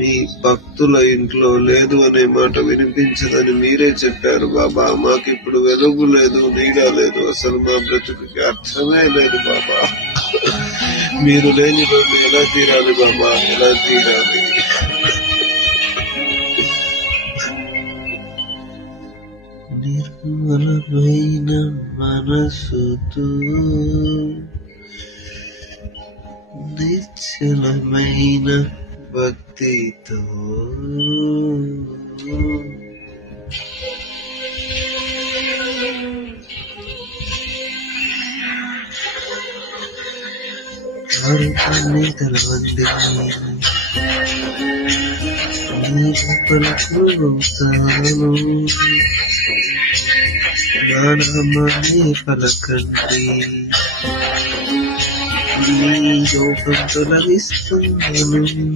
మీ భక్తుల ఇంట్లో లేదు అనే మాట వినిపించదని మీరే చెప్పారు బాబా. మాకిప్పుడు వెలుగు లేదు, నీడ లేదు, అసలు మా బ్రతుకుకి అర్థమే లేదు బాబా. మీరు లేని రోజు ఎలా తీరాలి బాబా, ఎలా తీరాలి? నిర్మలమైన మనసుతో నిశ్చలమైన భక్తితో తెలవండి నీ పలుకుతాను, నానామాన్ని పలకండి, నీ లోకం తొలగిస్తున్నాను.